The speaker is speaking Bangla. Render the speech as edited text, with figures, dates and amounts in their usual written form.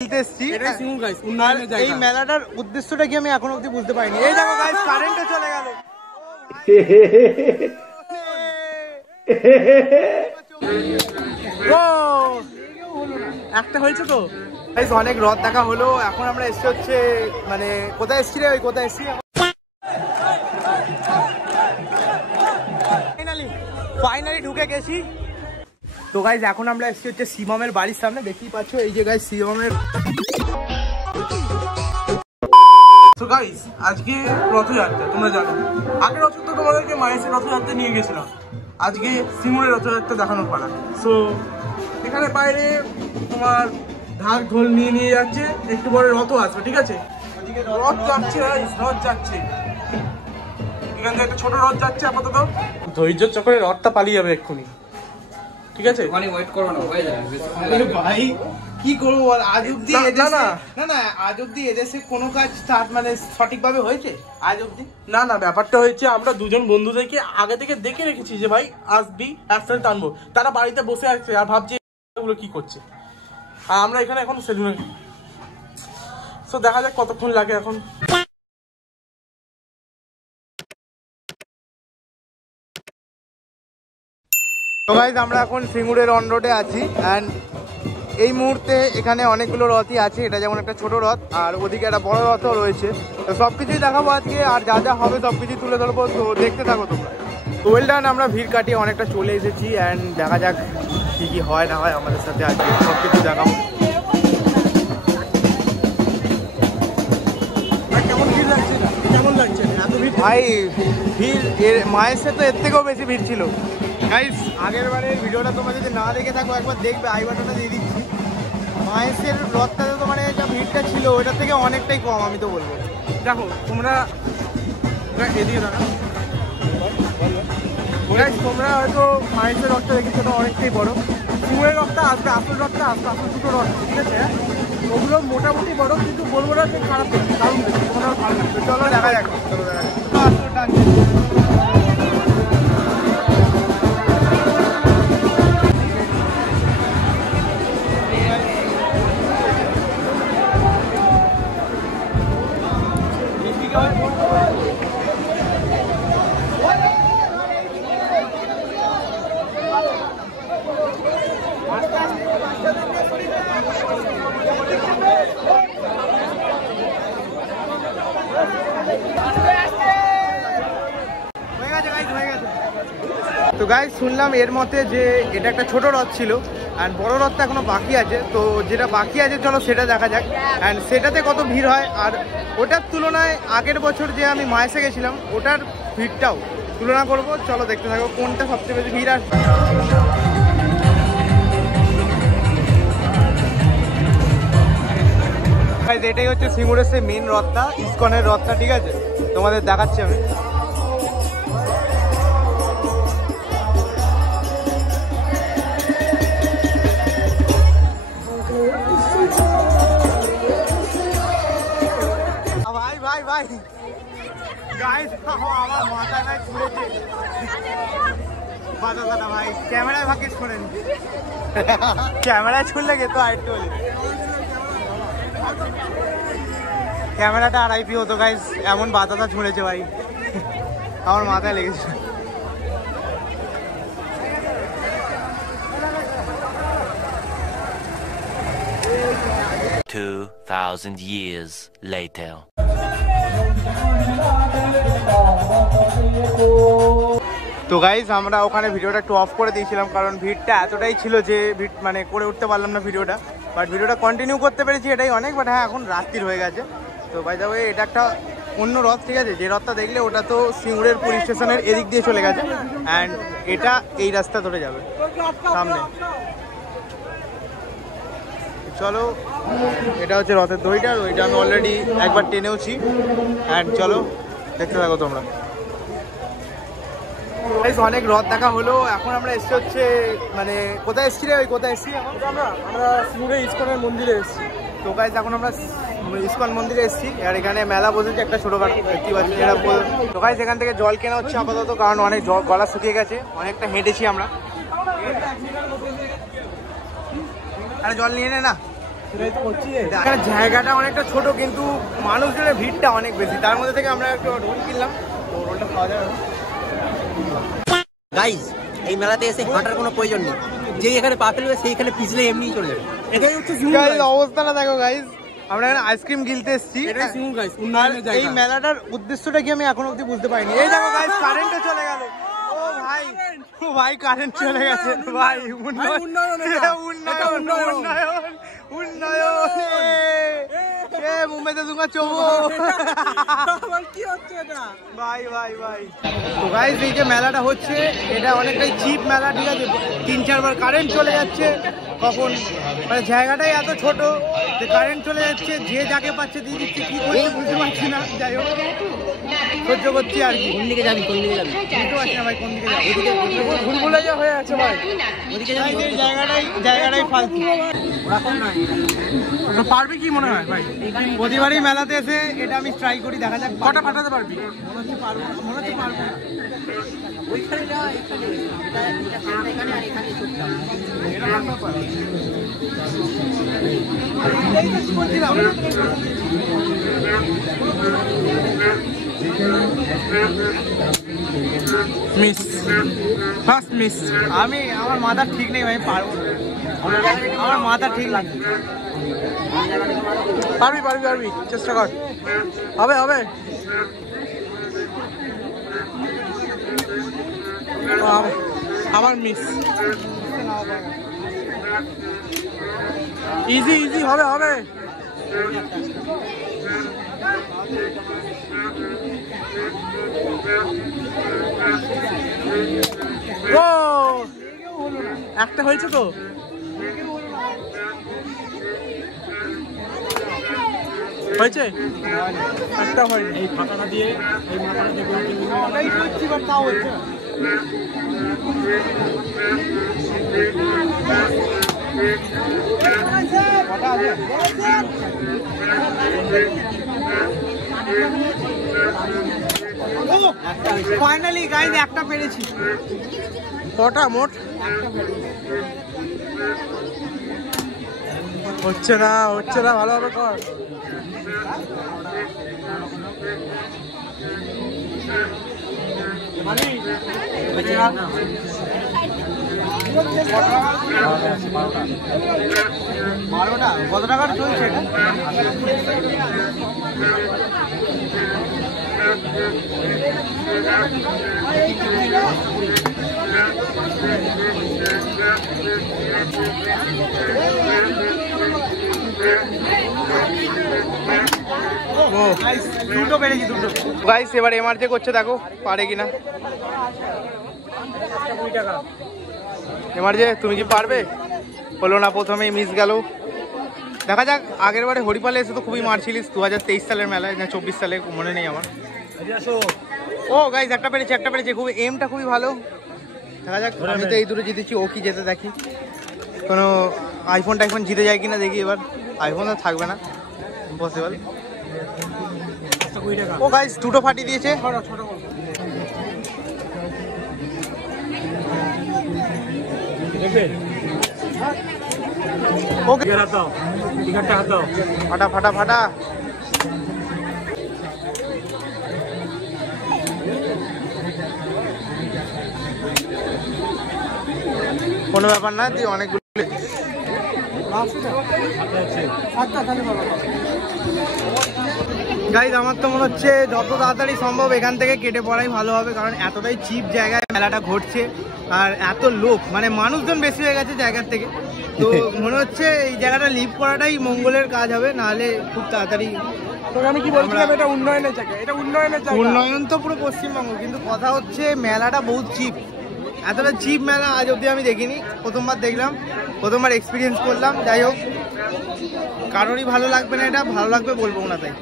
এই মেলাটার উদ্দেশ্যটা কি আমি এখনো অব্দি বুঝতে পারিনি। এই দেখো গাইস, কারেন্টও চলে গেল। একটা হয়েছে তো গাইস, অনেক রথ দেখা হলো। এখন আমরা এসছি হচ্ছে মানে কোথায় এসছি রে, ওই কোথায় এসছি ফাইনালি ঢুকে গেছি। তো গাইস এখন আমরা এসছি হচ্ছে শিবমের বাড়ির সামনে, দেখতেই পাচ্ছ এই যে গাইস শিবমের। তো গাইস আজকে রথযাত্রা, তোমরা জানো আগের বছর তো তোমাদেরকে মায়ের রথযাত্রা নিয়ে গেছিলাম, আজকে সিঙ্গুরের রথযাত্রা দেখানোর পালা। সো এখানে বাইরে তোমার ঢাক ঢোল নিয়ে যাচ্ছে, একটু পরে রথও আসবে, ঠিক আছে? রথ যাচ্ছে, রথ যাচ্ছে, এখান থেকে একটা ছোট রথ যাচ্ছে আপাতত। ধৈর্য চক্রে রথটা পালিয়ে যাবে এক্ষুনি, ঠিক আছে? ওয়েট করো না, হয়ে যাবে। ভাই কি করবো বল, আজ অব্দি না আজ অব্দি এদেশে কোনো কাজ স্টার্ট মানে সঠিকভাবে হয়েছে আজ অব্দি? না ব্যাপারটা হয়েছে আমরা দুজন বন্ধুদেরকে আগে থেকে দেখে রেখেছি যে ভাই আসবি একসাথে টানবো। তারা বাড়িতে বসে আছে আর ভাবছে এগুলো কি করছে, আর আমরা এখানে এখন সেলুনে। সো দেখা যাক কতক্ষণ লাগে এখন। তো গাইস আমরা এখন সিঙ্গুরের অন রোডে আছি অ্যান্ড এই মুহূর্তে এখানে অনেকগুলো রথই আছে। এটা যেমন একটা ছোট রথ আর ওদিকে একটা বড় রথও রয়েছে। তো সব কিছুই দেখাবো আজকে, আর যা যা হবে সব কিছুই তুলে ধরবো, তো দেখতে থাকো তোমরা। তো ওয়েল ডান, আমরা ভিড় কাটিয়ে অনেকটা চলে এসেছি অ্যান্ড দেখা যাক কি কি হয় না হয় আমাদের সাথে, আজকে সব কিছু দেখাবো। কেমন লাগছে এত ভিড়? ভাই ভিড় মায়ের সাথে তো এর থেকেও বেশি ভিড় ছিল গাইস। আগের বারের ভিডিওটা তোমরা যদি না দেখে থাকো একবার দেখবে, আই বাটনটা দিয়ে দিচ্ছি। মায়ের রথটাতে তো মানে যা ভিড়টা ছিল ওইটার থেকে অনেকটাই কম, আমি তো বলবো। দেখো তোমরা এদিকে দাঁড়া, তোমরা হয়তো মায়ের রথটা দেখেছো, তো অনেকটাই বড়। সিঙ্গুরের রথটা আসবে, আসল রথটা আসবে, আসল দুটো রথ, ঠিক আছে? ওগুলো মোটামুটি বড়, কিন্তু বলবো না যে খারাপ দেখছে, কারণ তোমরা ভালো লাগবে। চলো দেখা যাক, চলো দেখা যাক। তো গাইস শুনলাম এর মতে যে এটা একটা ছোট রথ ছিল অ্যান্ড বড় রথটা এখনো বাকি আছে। তো যেটা বাকি আছে চলো সেটা দেখা যাক অ্যান্ড সেটাতে কত ভিড় হয়, আর ওটার তুলনায় আগের বছর যে আমি মায়েসে গেছিলাম ওটার ভিড়টাও তুলনা করবো। চলো দেখতে থাকো কোনটা সবচেয়ে বেশি ভিড় আসবে। এটাই হচ্ছে সিঙ্গুরের সেই মেন রথটা, ইসকনের রথটা, ঠিক আছে? তোমাদের দেখাচ্ছি আমি। ভাই গাইস আমার মাথা গায়ে ছুঁড়েছে বাতাসাটা ভাই, ক্যামেরায় ভাগ্যিস করেন, ক্যামেরায় ছুঁড়লে গেত আরেকটু হলে ক্যামেরাটা আড়াইপি হতো গাইস, এমন বাতাসা ছুঁড়েছে ভাই, আমার মাথায় লেগেছে। 2000 years later. তো গাইস আমরা ওখানে ভিডিওটা একটু অফ করে দিয়েছিলাম, কারণ ভিড়টা এতটাই ছিল যে ভিড় মানে করে উঠতে পারলাম না ভিডিওটা, বাট ভিডিওটা কন্টিনিউ করতে পেরেছি, এটাই অনেক। বাট হ্যাঁ এখন রাত্রির হয়ে গেছে। তো বাই দ্য ওয়ে এটা একটা অন্য রথ, ঠিক আছে? যে রথটা দেখলে ওটা তো সিঙ্গুরের পুলিশ স্টেশনের এদিক দিয়ে চলে গেছে অ্যান্ড এটা এই রাস্তা ধরে যাবে সামনে। চলো এটা হচ্ছে রথের দইটা, ওইটা আমি অলরেডি একবার টেনেওছি অ্যান্ড চলো দেখতে থাকো তোমরা। অনেক রথ দেখা হলো, এখন আমরা এসছি হচ্ছে মানে কোথায় এসছি রে, ওই কোথায় এসছি আমরা সিঙ্গুরের ইসকনের মন্দিরে এসেছি। তো গাইস এখন আমরা ইসকন মন্দিরে এসেছি আর এখানে মেলা বসেছে একটা ছোটখাটো, দেখতে পাচ্ছি। তো গাইস এখান থেকে জল কেনা হচ্ছে আপাতত, কারণ অনেক গলা শুকিয়ে গেছে, অনেকটা হেঁটেছি আমরা। আরে জল নিয়ে নে না, সেটাই তো করছি। এখানে জায়গাটা অনেকটা ছোট কিন্তু মানুষজনের ভিড়টা অনেক বেশি, তার মধ্যে থেকে আমরা একটু রোল কিনলাম, তো রোলটা খাওয়া যাবে। গাইজ এই মেলাতে এসে হাঁটার কোনো প্রয়োজন নেই, যেই এখানে পা ফেলবে সেইখানে পিছলে এমনিই চলে যাবে। এটাই হচ্ছে গাইজ অবস্থাটা দেখো গাইজ, আমরা এখানে আইসক্রিম গিলতে এসেছি। এটাই সিঙ্গুর গাইস, আর উন্নয়নের এই জায়গা। মেলাটার উদ্দেশ্যটা কি আমি এখনো অবধি বুঝতে পারিনি। এই দেখো গাইজ কারেন্টও চলে গেল। ও ভাই, ও ভাই কারেন্ট চলে গেছে ভাই। উন্নয়ন উন্নয়ন এটা। উন্নয়ন উন্নয়ন উন্নয়ন এ মুম্বাইতে দুঙ্গা চোবো আমার কি হচ্ছে এটা? ভাই ভাই ভাই। তো গাইজ এই যে মেলাটা হচ্ছে এটা অনেকটাই চিপ মেলা, ঠিক আছে। 3-4 বার কারেন্ট চলে যাচ্ছে, কখন মানে জায়গাটাই এত ছোট যে কারেন্ট চলে যাচ্ছে, যে যাকে পাচ্ছে দিয়ে দিচ্ছে, কি করছে বুঝতে পারছি না। যাই হোক সহ্য করছি আর কি। কোন দিকে যাবি, কোন দিকে যাবি? বুঝতে পারছি না ভাই কোন দিকে যাবো। ভুলভুলাইয়া হয়ে আছে ভাই। ওদিকে ভাই, যাবি? এই জায়গাটাই ফালতু। তো পারবি কি মনে হয় ভাই? প্রতিবারই মেলাতে এসে এটা আমি ট্রাই করি, দেখা যাক কটা ফাটাতে পারবি? মনে হচ্ছে পারবো, মনে হচ্ছে পারবো। ওইখানে যাওয়া, এখানে এখানে আর এখানে চুপচাপ। এই তো কি করছিলাম। Miss, first miss. আমার মাথা ঠিক নেই ভাই, পারবো না। আমার মাথা ঠিক নেই। পারবি পারবি পারবি, চেষ্টা কর, হবে হবে। আমার মিস। ইজি ইজি, হবে হবে। ও একটা হয়েছে তো। হয়েছে একটা হয়নি। এই ফাটাটা দিয়ে এই মাথাটা দিয়ে ওটাই করছি, বাট তাও হচ্ছে না। কটা আছে? ফাইনালি গাইজ একটা পেরেছি। কটা মোট? হচ্ছে না হচ্ছে না, ভালোভাবে কর। বারোটা কত টাকার চলছে এটা? দুটো পেরেছি, দুটো। গাইস এবার এমআরজে করছে, দেখো পারে কিনা। এমআরজে তুমি কি পারবে? হলো না, প্রথমেই মিস গেল। দেখা যাক, আগের বারে হরিপালে এসে তো খুবই মারছিলিস, 2023 সালের মেলায় না 24 সালে, মনে নেই আমার। ও গাইস একটা পেরেছে, একটা পেরেছে। খুব এমটা খুবই ভালো। দেখা যাক, আমি তো এই দুটো জিতেছি, ও কি যেতে দেখি। কোনো আইফোন টাইফোন জিতে যায় কিনা দেখি এবার। আইফোন তো থাকবে না, ইম্পসিবল। ও গাইস দুটো ফাটি দিয়েছে। ওকে ফাটা ফাটা ফাটা। কোনো ব্যাপার না, তুই অনেকগুলো। গাইজ আমার তো মনে হচ্ছে যত তাড়াতাড়ি সম্ভব এখান থেকে কেটে পড়াই ভালো হবে, কারণ এতটাই চিপ জায়গায় মেলাটা ঘটছে আর এত লোক, মানে মানুষজন বেশি হয়ে গেছে জায়গার থেকে। তো মনে হচ্ছে এই জায়গাটা লিভ করাটাই মঙ্গলের কাজ হবে, নাহলে খুব তাড়াতাড়ি। তোকে আমি কি বলছিলাম, এটা উন্নয়নের জায়গা, এটা উন্নয়নের জায়গা। উন্নয়ন তো পুরো পশ্চিমবঙ্গ, কিন্তু কথা হচ্ছে মেলাটা বহুত চিপ। এতটা চিপ মেলা আজ অব্দি আমি দেখিনি, প্রথমবার দেখলাম, প্রথমবার এক্সপিরিয়েন্স করলাম। যাই হোক, কারোরই ভালো লাগবে না, এটা ভালো লাগবে বলবো না তাই।